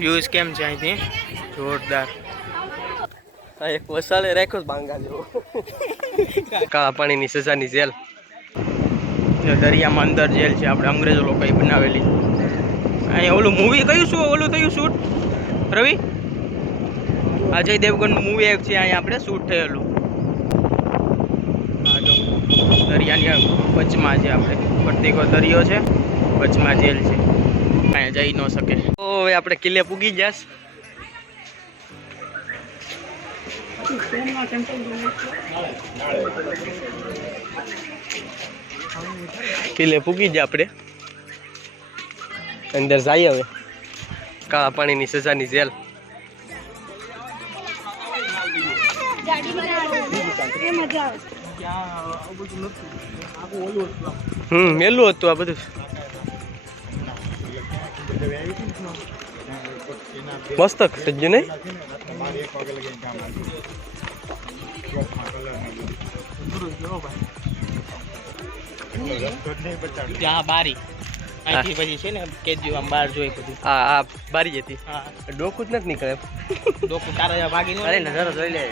Views કેમ છે અહીંથી જોરદાર. હા એક વસાલે રાખ્યો ભાંગા જેવો. કાળા પાણીની સજાની જેલ. દરિયામાં અંદર જેલ છે આપણે અંગ્રેજો લોકોએ બનાવેલી. અહીંયા ઓલું મૂવી કયું શું ઓલું થયું શૂટ રવિ? અજય દેવગનનું મૂવી આવ્યું છે અહીંયા આપણે શૂટ થયેલું. હા જો દરિયાની વચમાં છે આપણે પ્રતિકો દરિયો છે વચમાં જેલ છે અહીંયા જઈ ન શકે. તો હવે આપણે કિલ્લે પૂગી જશ. કિલ્લે પૂગી જાય આપણે અંદર જઈએ હવે કાળા પાણીની સજાની જેલ. મેલું હતું આ બધું. મસ્ત ખટજ્યું નહીં. બારી અહીંથી પછી છે ને કેજી આમ બહાર જોઈ બધું. હા બારી હતી. હા ડોકું જ નથી નીકળે. ડોકું તારા ભાગી નો અરે નજારો જોઈ લે.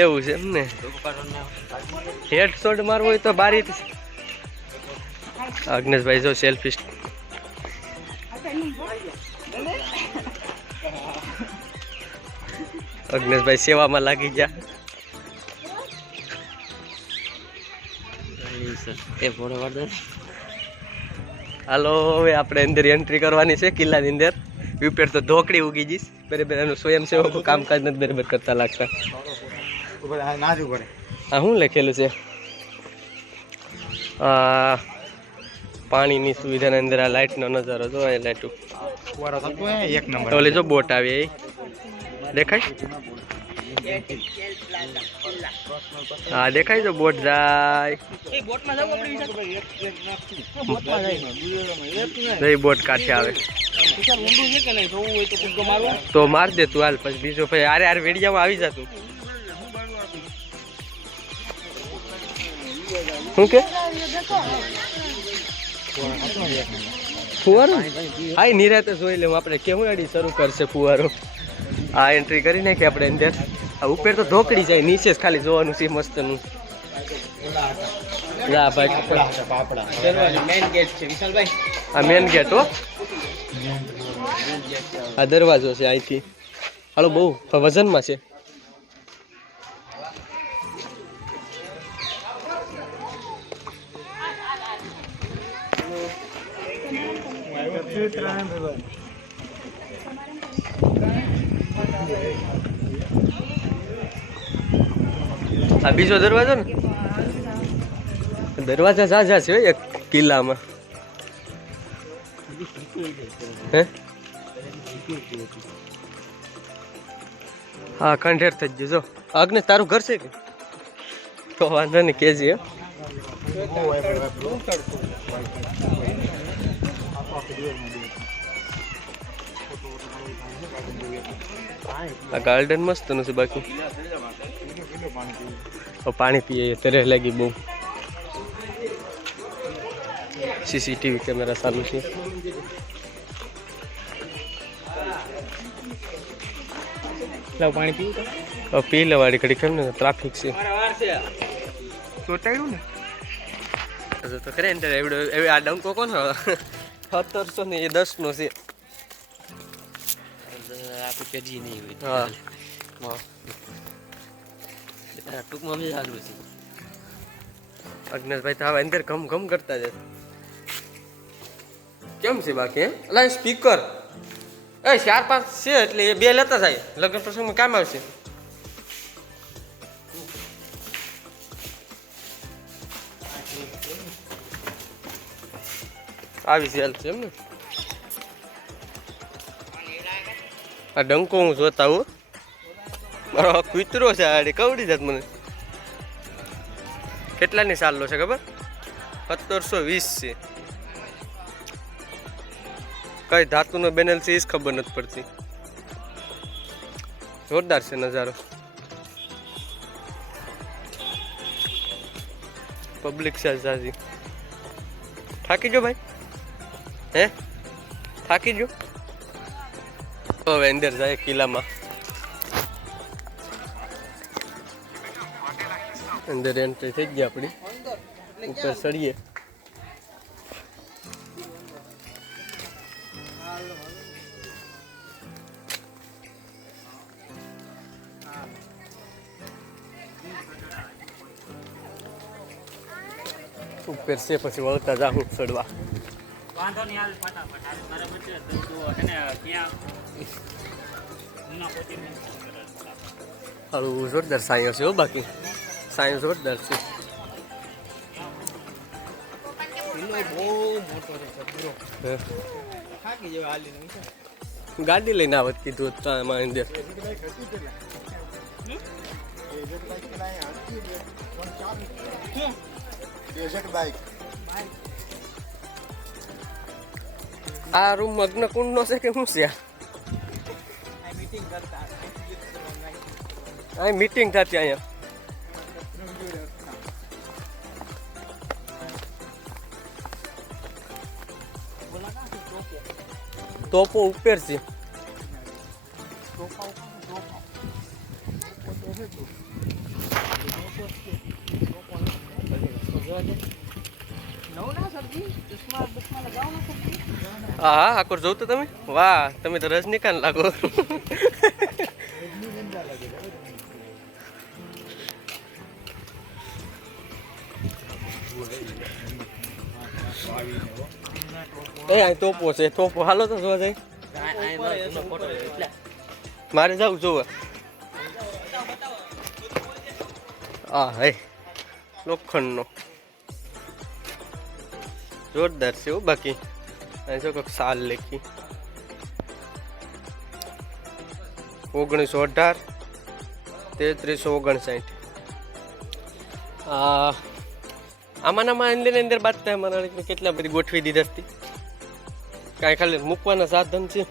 એવું છે એમ ને. હેડ શોટ મારવું હોય તો બારી. અગ્નેશભાઈ જો સેલ્ફી. અગ્નેશભાઈ સેવામાં લાગી ગયા. હાલો હવે આપણે અંદર એન્ટ્રી કરવાની છે કિલ્લાની અંદર. ઉપર તો ધોકડી ઉગી જઈશ બરાબર. એનું સ્વયંસેવકો કામકાજ નથી બરાબર કરતા લાગતા. હા શું લખેલું છે? પાણીની સુવિધાની અંદર આ લાઇટનો નજારો જો. એ લાઇટ ઓલી જો બોટ આવી એ દેખાય. હા દેખાય તો બોટ જાય. બોટ કાંઠે આવે તો માર દે તું હાલ. પછી બીજો ભાઈ આરે આરે વેડિયામાં આવી જતું. શું કે ફુવારો? હા નિરાતે જોઈ લેવું આપણે. કેવું અડી શરૂ કરશે ફુવારો. આ એન્ટ્રી કરી નાખી આપણે અંદર. આ ઉપર તો ધોકડી જાય, નીચે જ ખાલી જોવાનું છે મસ્તનું. જા ભાઈ મેઇન ગેટ છે વિશાલભાઈ. આ મેન ગેટ હો. આ દરવાજો છે અહીંથી. હાલો બહુ વજનમાં છે. આ બીજો દરવાજો ને. દરવાજા ઝાઝા છે એક કિલ્લામાં. હે હા ખંડેર થઈ ગયું જો. અગ્ને તારું ઘર છે કે? તો વાંધો નહીં કેજી. આ ગાર્ડન મસ્ત નું છે બાકી. પાણી પીએ તરે લાગી બહુ. સીસીટીવી કેમેરા ચાલુ છે. પાણી પીવું પી લેવાડી ઘડી કેમ ને ટ્રાફિક છે. ચોટાડ્યું ને તો ખરે અંદર એવડો આ ડંકો કોણ 1700 ને એ 10 નો છે. હા ટૂંકમાં અગ્નેશભાઈ તો હવે અંદર ઘમ ઘમ કરતા જાય. કેમ છે બાકી? અલા સ્પીકર 4-5 છે એટલે એ 2 લેતા જાય. લગ્ન પ્રસંગમાં કામ આવશે. આવી સેલ છે એમ ને. આ ડંકો હું જોતા હું. મારો કૂતરો છે આડે કવડી જાત મને. કેટલાની સાલનો છે ખબર? 1720 છે. કઈ ધાતુનો બેનલ છે એ જ ખબર નથી પડતી. જોરદાર છે નજારો. પબ્લિક છે જાજી. થાકી જો ભાઈ? હે થાકી જો? હવે અંદર જાય કિલ્લામાં. અંદર એન્ટ્રી થઈ ગઈ આપણી. ઉપર ચડીએ. ઉપર છે પછી વળતા જાઉં ચડવા. વાંધો નહીં, હાલ ફટાફટ હાલ. બરાબર છે. તો હે ને ત્યાં સારું જોરદાર સાયન્સ છે હો. બાકી સાયન્સ જોરદાર છે. બહુ મોટો છે પૂરો. થાકી જેવા હાલીને ગાડી લઈને આવત કીધું એમાં અંદર. આ રૂમ અગ્નકુંડ નો છે કે શું છે? આ મીટિંગ થતી અહીંયા. તોપો ઉપર છે. હા આકોર જોઉં તો તમે. વાહ, તમે તો રજનીકાંત લાગો. એ આ તોપો છે. તોપો હાલો તો જોવા જાય. મારે જવું જોવા. હા હે લોખંડનો જોરદાર છે. બાકી અહીં જો કંઈક સાલ લેખી 1918 3359. આમાં અંદર બાદ થાય મારા કેટલા બધી ગોઠવી દીધી હતી. કાંઈ ખાલી મૂકવાના સાધન છે.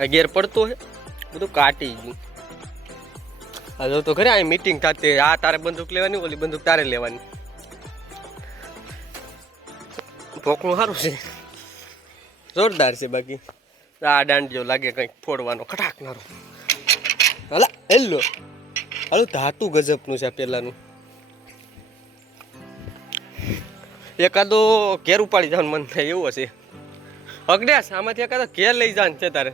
આ ગેર પડતો છે બધું કાટી ગયું. આ જો તો ખરે આ મીટિંગ થતી. આ તારે બંદૂક લેવાની, ઓલી બંદૂક તારે લેવાની. ભોકનું સારું છે, જોરદાર છે. બાકી આ દાંડિયો લાગે કંઈક ફોડવાનો ખટાકનારો. હાલા હેલો હાલો ધાતુ ગજબનું છે પેલાનું. એકાદો ઘેર ઉપાડી જવાનું મન થાય એવું હશે. અગ્નેશ આમાંથી એકાદો ઘેર લઈ જવાનું છે તારે.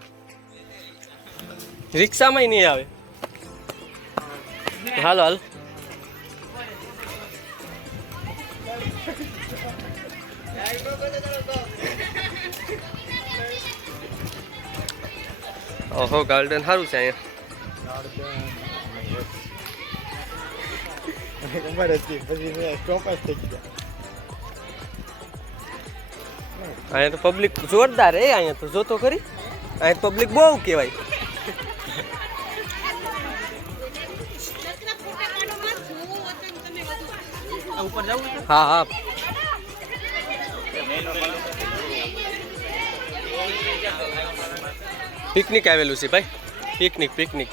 રિક્ષામાં નહીં આવે. હાલો હાલ. ઓહો ગાર્ડન સારું છે અહીંયા. અહીંયા તો પબ્લિક જોરદાર હે. અહીંયા તો જોતો ખરી. અહીંયા પબ્લિક બહુ કહેવાય. હા હા પિકનિક આવેલું છે ભાઈ. Picnic picnic.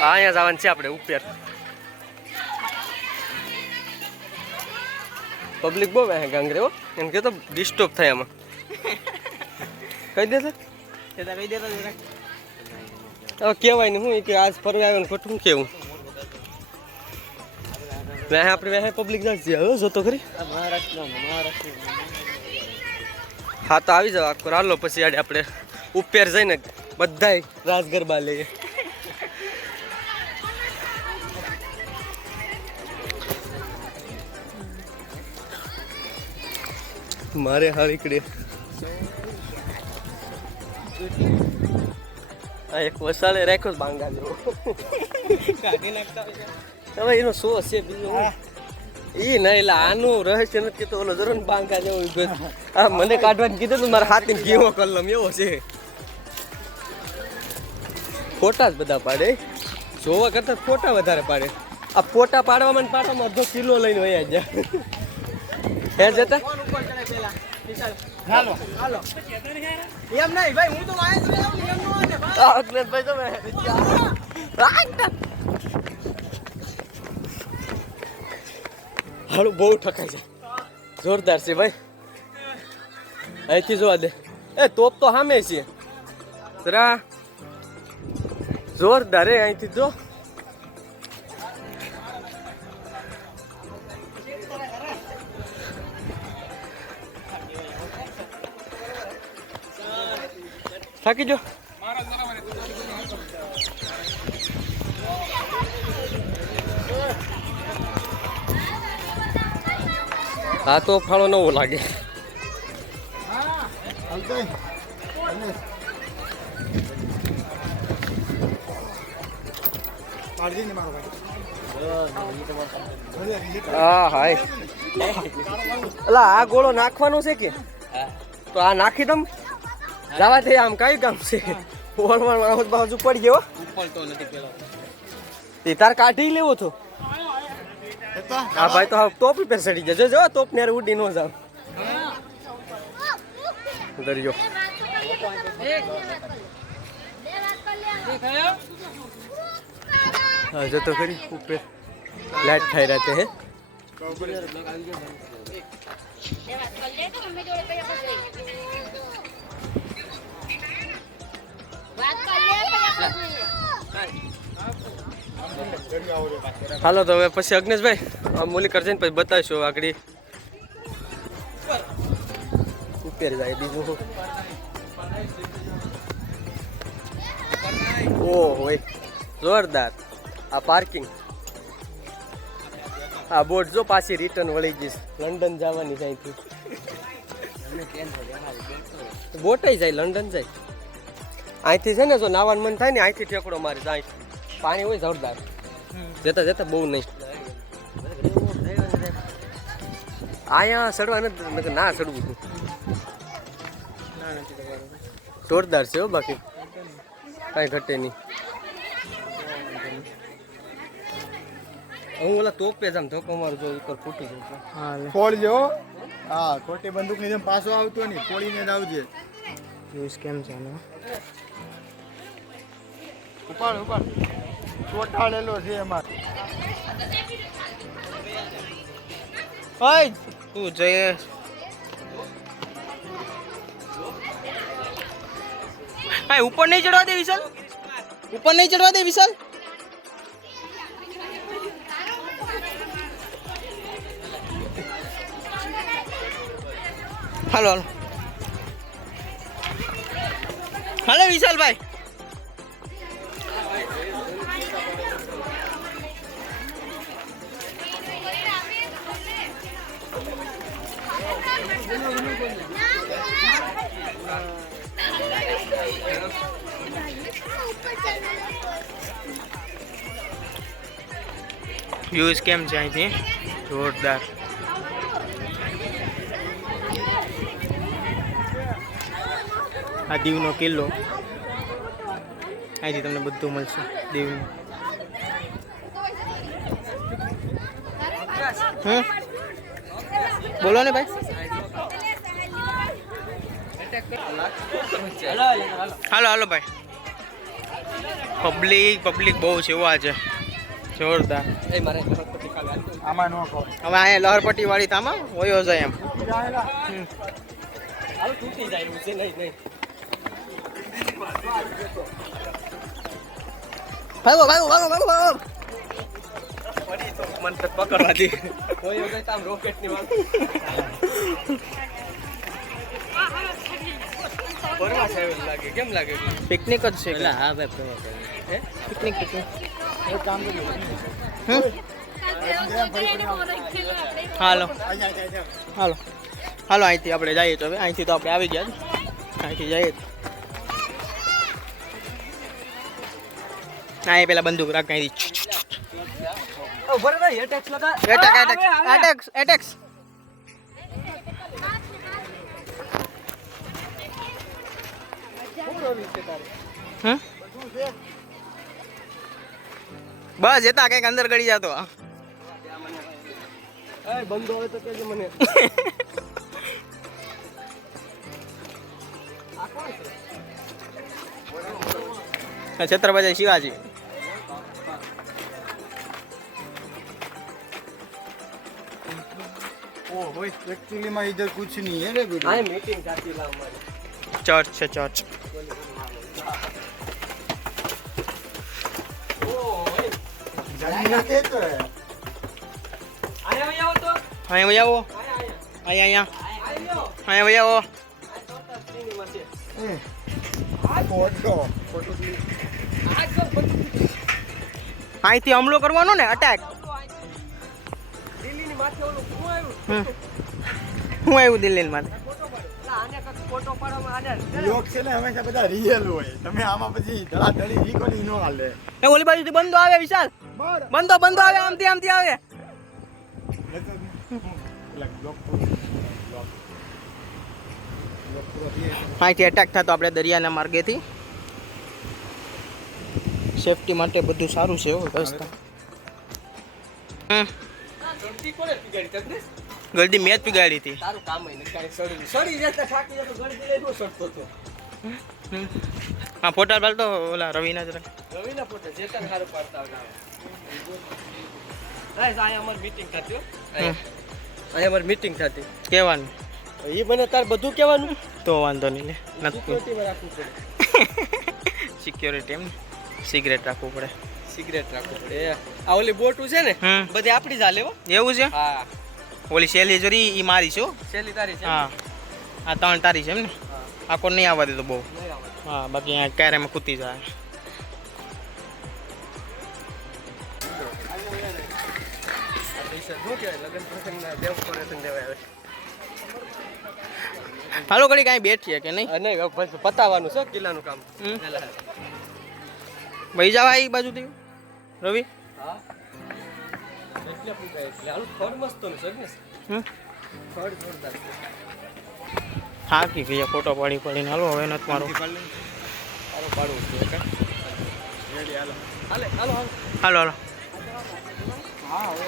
અહીંયા જવાનું છે આપણે ઉપર. પબ્લિક બહુ હે ગાંગરે હો. એમ કે તો ડિસ્ટર્બ થાય આમાં. કહી દે સર. કહી દેતા હવે કહેવાય ને હું કે આજ ફરવા આવ્યો ને ખોટું કેવું. વેહે આપણે વેહે પબ્લિક જશે હવે જોતો ખરી. હા તો આવી જાવ આખો હાલો. પછી આડે આપણે ઉપર જઈને બધાય રાસ ગરબા લઈએ. મારે હારીકડે આ એક વસાળે રાખ્યો બાંગા જેવો. કાઢી નાખતા હવે એનો શો છે બીજો. એ ના એટલે આનું રહસ્ય નથી કેતો. ઓલો જરો ને બાંગા જેવો આ મને કાઢવાનું કીધું તો મારા હાથીને કેવો કલમ એવો છે. ફોટા જ બધા પાડે. જોવા કરતા ફોટા વધારે પાડે. આ ફોટા પાડવામાં પાડવામાં અડધો કિલો લઈને વયા જાય. હે જતા હાલો હાલો એમ નહીં ભાઈ. હું તો વાય જ એમ નો ને અગ્નેશભાઈ તમે ભાડું બહુ ઠકાય છે, જોરદાર છે ભાઈ. અહીંથી જોવા દે, એ તોપ તો સામે છે જરા, જોરદાર હે. અહીંથી જો થાકી જો. આ તો ફાળો નવો લાગે. હા હાય, અલા આ ગોળો નાખવાનો છે કે? તો આ નાખી દમ, જવા દે. આમ કઈ કામ છે? ઓળમાં બાજુ પડી ગયો. તે તાર કાઢી લેવો તો. હા ભાઈ, તો ટોપી પર ચડી જજો. જો ટોપ ને ઉડી ન જાવ. દરિયો હા, જો તો ખરી ઉપર લાઈટ થઈ રહેતે હે. હાલો તો હવે પછી અગ્નેશભાઈ મૂલી કરજે ને પછી બતાવીશું આગળ. ઉપર જાય બીજું. ઓહો જોરદાર. આ પાર્કિંગ, આ બોટ જો પાછી રિટર્ન વળી ગઈ. લંડન જવાની છે અહીંથી. બોટ જાય લંડન જાય. અહીંથી છે ને જો નાવાનું મન થાય ને અહીંથી ઠેકડો મારે જાય. પાણી હોય જોરદાર. જતા જતા બહુ નહીં. અહીંયા ચડવા નથી, ના ચડવું છું. જોરદાર છે હો, બાકી કાંઈ ઘટે નહીં. હું ઓલા તોપે જામ ધોકો મારું, જો ઉપર ફૂટી જાય. ફોડજો. હા, ખોટી બંદૂક ની જેમ પાછો આવતો નહીં, ફોડીને જ આવજે. યુઝ કેમ છે આનો? ઉપાડ ઉપાડ, ચોટાડેલો છે એમાં. ઓય તું જય ભાઈ, ઉપર નહીં ચડવા દે વિશાલ, ઉપર નહીં ચડવા દે વિશાલ. હાલો હાલો હાલો વિશાલભાઈ. વ્યૂઝ કેમ છે અહીંથી? જોરદાર. આ દીવનો કિલ્લો, અહીંથી તમને બધું મળશે દીવનું. બોલો ને ભાઈ. હાલો હાલો ભાઈ. પબ્લિક બહુ છે એવું આજે, જોરદાર. આમાં નો કહો. હવે અહીંયા લહરપટ્ટી વાળી તામાં હોયો જાય એમ. તૂટી જાય છે. નહીં ભાગો ભાગો ભાગો ભાગો ભાગો. મન તો પકડવા દે. કોઈ વખત આમ રોકેટ ની વાત પરવા છે એવું લાગે. કેમ લાગે? પિકનિક જ છે. હા ભાઈ, પિકનિક એક કામ કરીએ. હાલો હાલો હાલો. અહીંથી આપણે જઈએ તો હવે. અહીંથી તો આપણે આવી ગયા. અહીંથી જઈએ તો અહીં પેલા બંદૂક રાખ. અહીંથી એટેક્સ. બસ જતા કઈક અંદર ગળી જતો. બંધો આવે તો કેજો મને. છત્રપતિ શિવાજી. ओह एक्चुअली में इधर कुछ नहीं है रे बेटा। આ મીટિંગ થતી લા અમારી ચર્ચ છે ચર્ચ. जमीन के तो है। આયા ભાઈ આવો તો અહીંયા ભાઈ આવો. આયા અહીંયા અહીંયા આયો અહીંયા ભાઈ આવો. આ તો સિનેમા છે फोटो આ જો બધું અહીંથી હુમલો કરવાનો ને, અટેક. દિલ્હીની માથે ઓલું શું આવ્યું હું આવ્યું દિલ્હી માથે? આને કક ફોટો પાડવામાં આને लोग से ना हमेशा બધા रियल હોય તમે આમાં પછી ધડાધડી રીકોર્ડિંગ નો હાલે એ ઓલી બાજુથી બંધો આવે વિશાલ. બર બંધો આવે, આમથી આવે. અહીંથી અટેક થતો આપણે દરિયાના માર્ગેથી. સેફટી માટે બધું સારું છે. વ્યવસ્થા જલ્દી કોને પીગાડી તકને ગલદી મેં જ પીગાડી હતી. તારું કામ હે ને કાઈ સડી જતા થાકી જતો ગળદી લઈ નો સડતો તો હા, ફોટા પાડ તો ઓલા રવિના જરા. રવિના ફોટો જે તને સારું પાડતા હતા ગાઈસ આ અમાર મીટિંગ થતી હો આ અમાર મીટિંગ થતી કહેવાનું એ મને તાર બધું કહેવાનું તો વાંધો નહીં લે. નથી સિક્યોરિટીમાં રાખવું પડે સિક્યોરિટી એમ સિગરેટ રાખવું પડે. સિગરેટ રાખવું પડે આ ઓલી બોટું છે ને હમ. બધી આપણી જ હાલે હો એવું છે? હા ઓલી શેલી જરી ઈ મારી છે હો. છેલ્લી તારી છે હા, આ ત્રણ તારી છે એમ ને. હા આ કોણ નહીં આવવા દે તો બહુ. નહીં આવે હા, બાકી અહીંયા ક્યારેમાં કૂતી જાય. આ પૈસા શું કહેવાય લગ્ન પ્રસંગના ડેકોરેશન જેવા આવે હાલો ઘડી કાંઈ બેઠીએ કે નહીં? નહીં બસ પતાવવાનું છે કિલ્લાનું કામ હમ. ભાઈ જાવ આ બાજુથી રવિ. હા એટલે પૂછાય એટલે આનું ફળ મસ્ત નું છે ને હમ. ફળ જોરદાર છે હા કી ગયા ફોટો પાડીને હાલો હવે નથી મારો. સારું પાડવું છે કા રેડી હાલો હાલે હાલો હાલો હાલો હાલો. હા હવે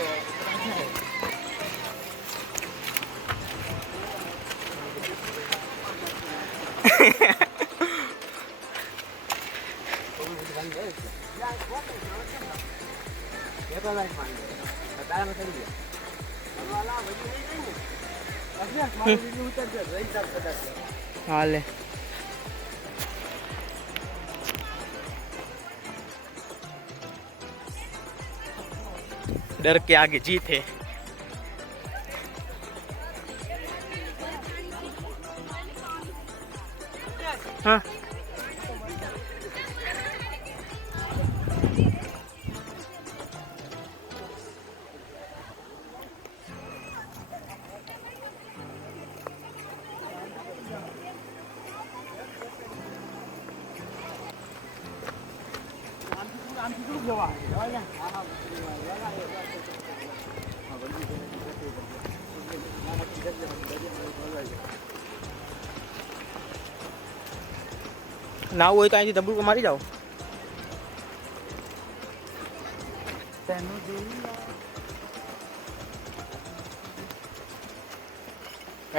હાલે. डर के आगे जीत है. हाँ ના હોય તો અહીંથી ધબુકો મારી જાઓ.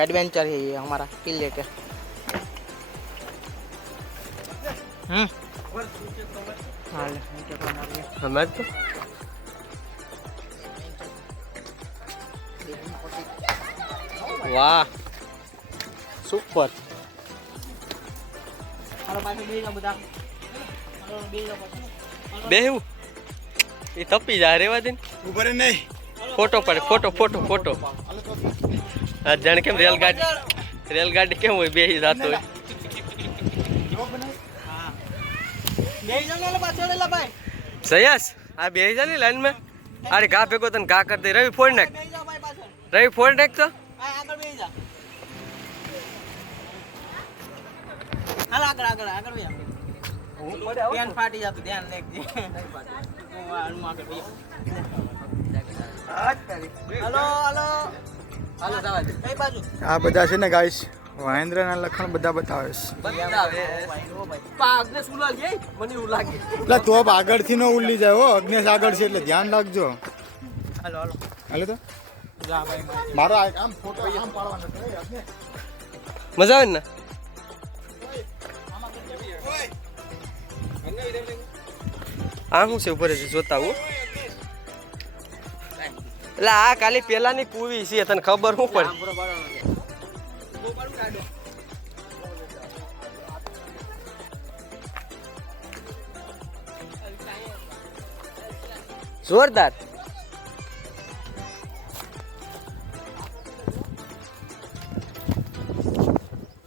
एडवेंचर है ये हमारा किले के. हाँ ले नीचे को मार लिया. हमारे तो वाह सुपर હાલો પાછું બેસી જાઓ બધા. હાલો બેસી જાઓ પાછું. બેહું એ તપી જાય રેવા દે ઉપર નહીં ફોટો પડે ફોટો ફોટો ફોટો આ જાણે કેમ રેલગાડી કેમ હોય બેહી જાતો હોય બેસી જાઓ ને પાછળ એલા ભાઈ. સયાસ આ બેહી જા ને લાઈન માં અરે ઘા ભેગો તને ઘા કરી દે રવિ ફોડ નાખ બેસી જાઓ ભાઈ પાછળ. રવિ ફોડ નાખ તો હા આગળ બેસી જા. હાલ આગળ આગળ આગળ બેસી જાઓ. ધ્યાન ફાટી જતું ધ્યાન રાખજે. હું આગળ બેસી. હાલો હાલો હાલો જવા દે કઈ બાજુ? આ બધા છે ને ગાઈસ મહેન્દ્રના લખણ બધા બતાવે છે બતાવે પાગને સુલા ગઈ મને એવું લાગે એટલે તોપ આગળથી ન ઉલ્લી જાય હો અગ્નેશ આગળ છે એટલે ધ્યાન રાખજો હાલો હાલો હાલે તો જા ભાઈ મારો આમ ફોટો આમ પાડવાનો છે અગ્નેશ. મજા આવે ને આ હું છે ઉપર જોતા હું એટલે આ ખાલી પેલાની કુવી છે તને ખબર શું પડે જોરદાર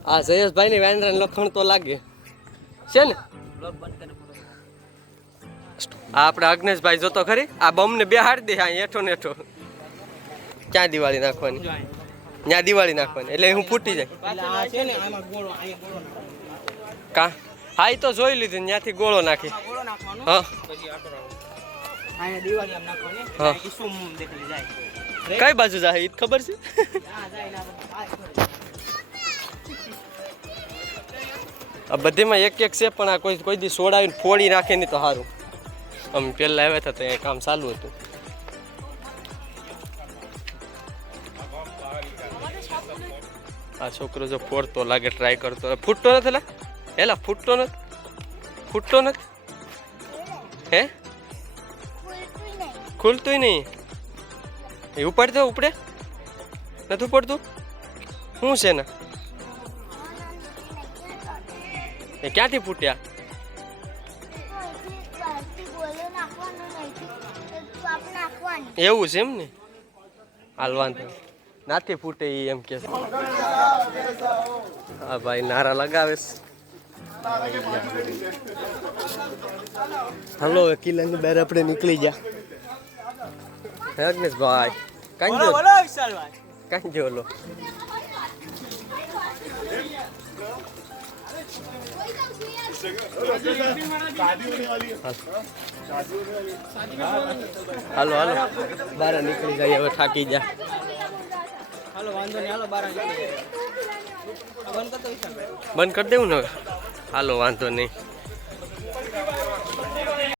આ જયેશભાઈ ની વાંદરા લખણ તો લાગે છે ને આ આપણે અગ્નેશભાઈ જોતો ખરી આ બમ ને બેહાડી દે અહીં હેઠો ને હેઠો ક્યાં દિવાળી નાખવાની ત્યાં દિવાળી નાખવાની એટલે હું ફૂટી જાય કા હા એ તો જોઈ લીધું ત્યાંથી ગોળો નાખી હા હા કઈ બાજુ જાય એ ખબર છે આ બધીમાં એક એક છે પણ આ કોઈ દી સોડાવીને ફોડી નાખે નહીં તો સારું અમે પહેલા આવ્યા હતા તો એ કામ ચાલુ હતું આ છોકરો જો ફોડતો લાગે ટ્રાય કરતો ફૂટતો નથી લા હેલા ફૂટતો નથી હે ખુલતું નહીં એ ઉપાડ દો ઉપડે નથી પડતું શું છે ને એ ક્યાંથી ફૂટ્યા એવું છે એમ ને હાલવાનું નાથી ફૂટે એમ કે હા ભાઈ નારા લગાવે હાલો કિલ્લાની બહાર આપણે નીકળી ગયા અગ્નેશ ભાઈ કાંઈ જો લો હાલો હાલો બાર નીકળી જાય હવે થાકી જા બંધ કરી દેવું ને હાલો વાંધો નહીં